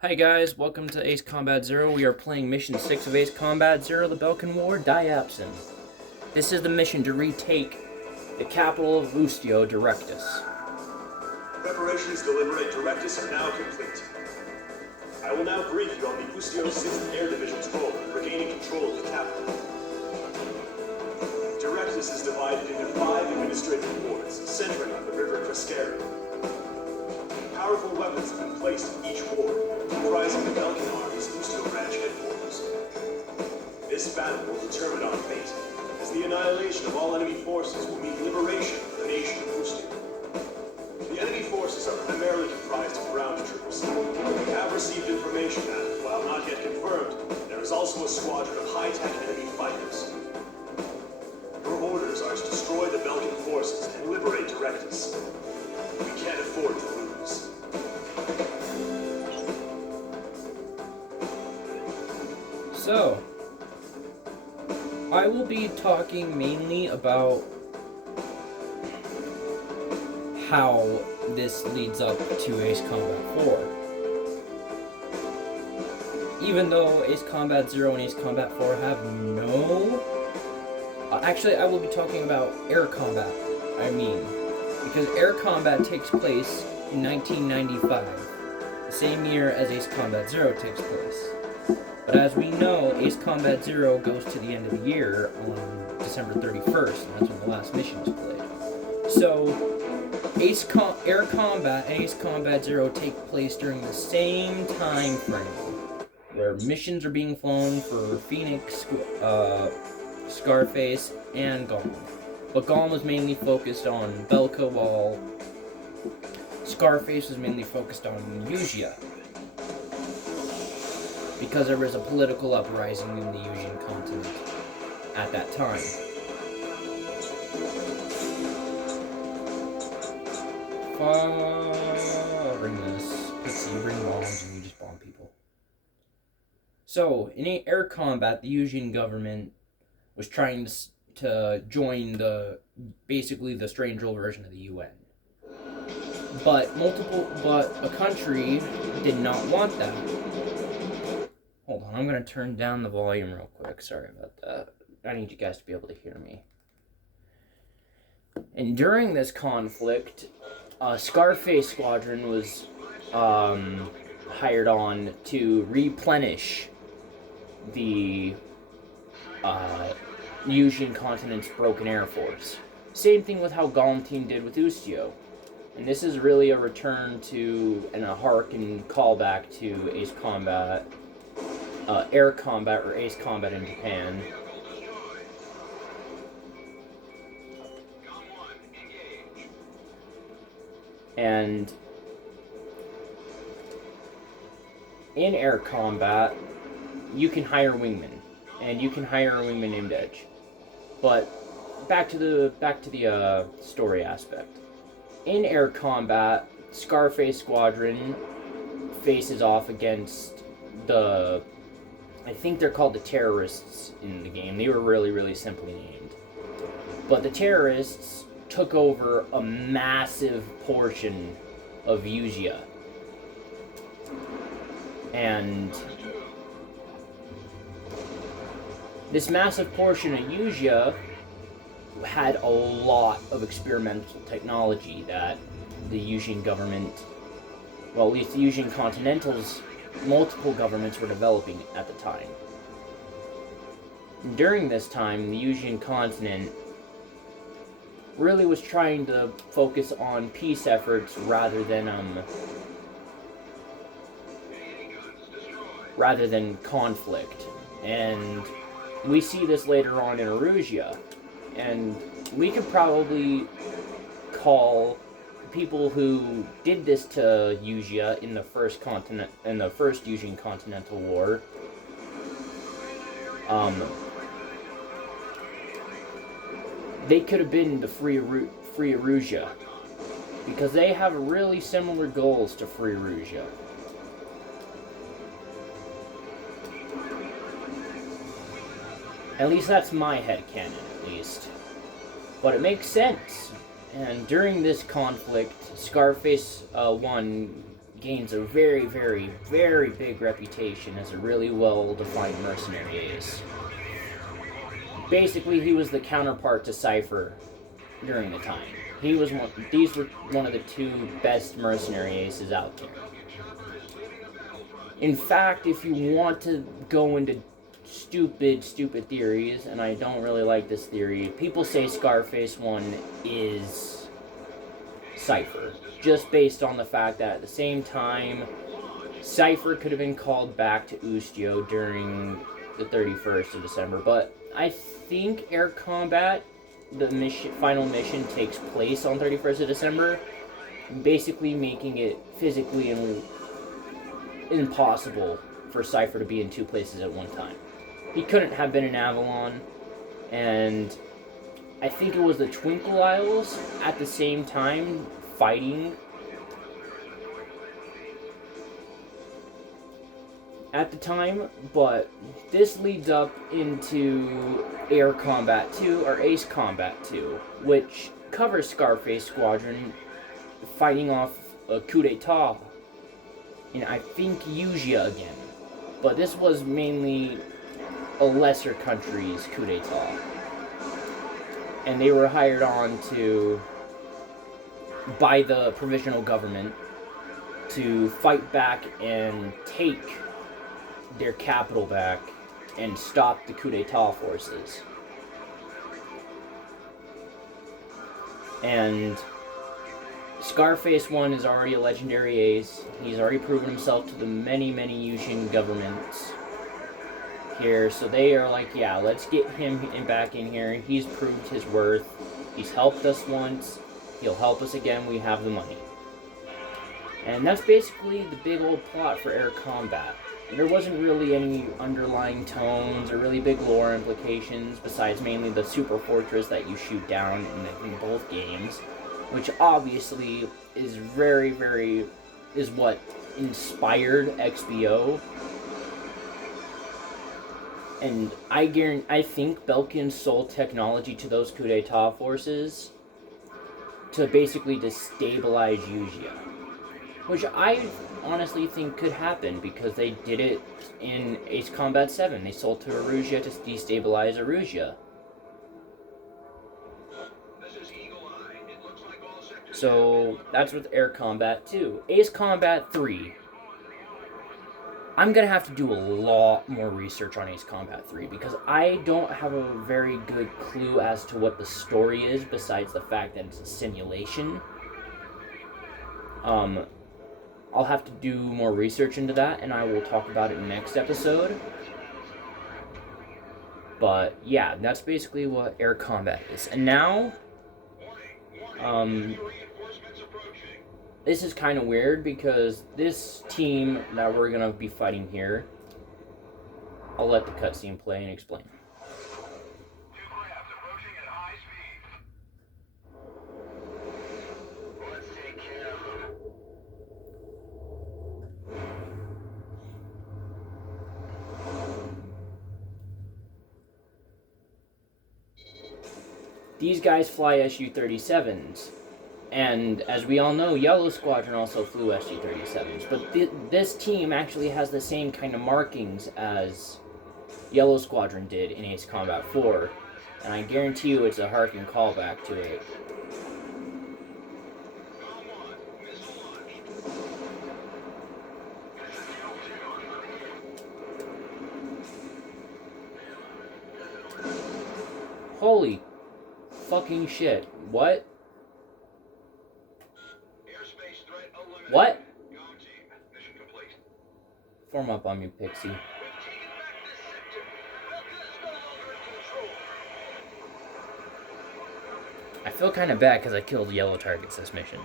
Hi guys, welcome to Ace Combat Zero. We are playing Mission 6 of Ace Combat Zero, the Belkan War, Diapson. This is the mission to retake the capital of Ustio, Directus. Preparations to liberate Directus are now complete. I will now brief you on the Ustios 6th Air Division's role in regaining control of the capital. Directus is divided into 5 administrative wards, centering on the river Crescera. Powerful weapons have been placed in each ward, comprising the Belkan Army's Ustio branch headquarters. This battle will determine our fate, as the annihilation of all enemy forces will mean liberation of the nation of Ustio. The enemy forces are primarily comprised of ground troops. We have received information that, while not yet confirmed, there is also a squadron of high-tech enemy fighters. Your orders are to destroy the Belkan forces and liberate Directus. We can't afford to lose. So, I will be talking mainly about how this leads up to Ace Combat 4. Even though Ace Combat 0 and Ace Combat 4 have no... actually, I will be talking about air combat, because air combat takes place in 1995, the same year as Ace Combat 0 takes place. But as we know, Ace Combat 0 goes to the end of the year on December 31st, and that's when the last mission is played. So, Air Combat and Ace Combat 0 take place during the same time frame, where missions are being flown for Phoenix, Scarface, and Galm. But Galm was mainly focused on Belka, while Scarface was mainly focused on Ustios, because there was a political uprising in the Ustian continent at that time. Bring this. Pixie, you bring bombs and you just bomb people. So, in air combat, the Ustian government was trying to join basically the strange world version of the UN. But a country did not want that. Hold on, I'm gonna turn down the volume real quick. Sorry about that. I need you guys to be able to hear me. And during this conflict, Scarface Squadron was hired on to replenish the Ustian continent's broken air force. Same thing with how Galm team did with Ustio. And this is really a return to and a hark and callback to Ace Combat, Air Combat, or Ace Combat in Japan. And in Air Combat, you can hire wingmen, and you can hire a wingman named Edge. But back to the story aspect. In Air Combat, Scarface Squadron faces off against I think they're called the terrorists in the game. They were really, really simply named. But the terrorists took over a massive portion of Ustios. And this massive portion of Ustios had a lot of experimental technology that the Ustian government, well, at least the Ustian Continentals, multiple governments were developing at the time. During this time, the Ustian continent really was trying to focus on peace efforts rather than conflict. And we see this later on in Erussia. And we could probably call people who did this to Ustios in the first Ustian Continental War, they could have been the Free Erussia, because they have really similar goals to Free Erussia. At least that's my headcanon, at least. But it makes sense. And during this conflict, Scarface won gains a very, very, very big reputation as a really well-defined mercenary ace. Basically, he was the counterpart to Cypher during the time. These were one of the two best mercenary aces out there. In fact, if you want to go into stupid theories, and I don't really like this theory, people say Scarface 1 is Cypher, just based on the fact that at the same time, Cypher could have been called back to Ustio during the 31st of December, but I think Air Combat, the final mission, takes place on 31st of December, basically making it physically impossible for Cypher to be in two places at one time. He couldn't have been in Avalon, and I think it was the Twinkle Isles at the same time fighting at the time, but this leads up into Air Combat 2, or Ace Combat 2, which covers Scarface Squadron fighting off a coup d'etat in, I think, Usia again. But this was mainly a lesser country's coup d'etat. And they were hired on by the provisional government to fight back and take their capital back and stop the coup d'etat forces. And Scarface 1 is already a legendary ace. He's already proven himself to the many Usian governments here. So they are like, yeah, let's get him back in here. He's proved his worth. He's helped us once. He'll help us again. We have the money. And that's basically the big old plot for Air Combat. There wasn't really any underlying tones or really big lore implications besides mainly the super fortress that you shoot down in both games, which obviously is is what inspired XBO. And I think Belkan sold technology to those coup d'etat forces to basically destabilize Usia, which I honestly think could happen because they did it in Ace Combat 7. They sold to Erusia to destabilize Erusia. So that's with Air Combat 2. Ace Combat 3. I'm going to have to do a lot more research on Ace Combat 3 because I don't have a very good clue as to what the story is besides the fact that it's a simulation. I'll have to do more research into that, and I will talk about it next episode. But yeah, that's basically what Air Combat is. And now, this is kind of weird because this team that we're going to be fighting here, I'll let the cutscene play and explain. These guys fly Su-37s, and as we all know, Yellow Squadron also flew Su-37s, but this team actually has the same kind of markings as Yellow Squadron did in Ace Combat 4, and I guarantee you it's a harken callback to it. Holy fucking shit. What? What? Form up on me, Pixie. I feel kind of bad because I killed yellow targets this mission.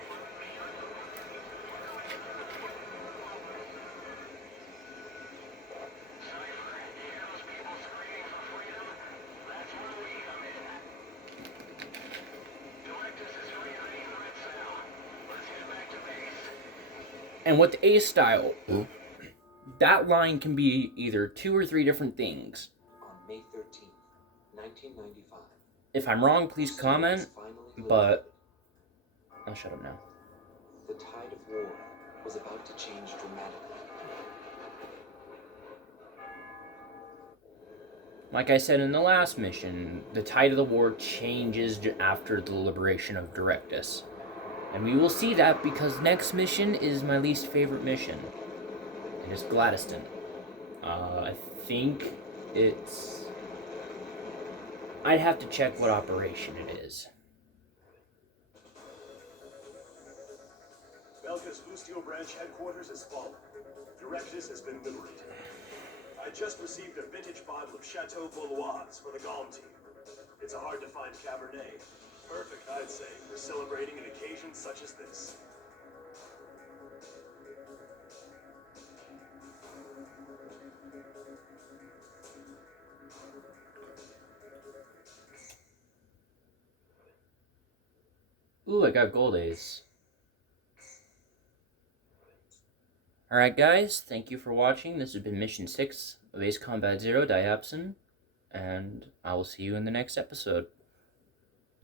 And with the Ace style, that line can be either 2 or 3 different things. On May 13th, 1995. If I'm wrong, please comment, but I'll shut up now. The tide of war was about to change dramatically. Like I said in the last mission, the tide of the war changes after the liberation of Directus. And we will see that because next mission is my least favorite mission. And it's Gladyston. I think it's... I'd have to check what operation it is. Belkan's Ustio branch headquarters has fallen. Directus has been liberated. I just received a vintage bottle of Chateau Bouloise for the galm team. It's a hard-to-find Cabernet. Perfect, I'd say, for celebrating an occasion such as this. Ooh, I got gold A's. Alright guys, thank you for watching. This has been Mission 6 of Ace Combat Zero, Diapson, and I will see you in the next episode.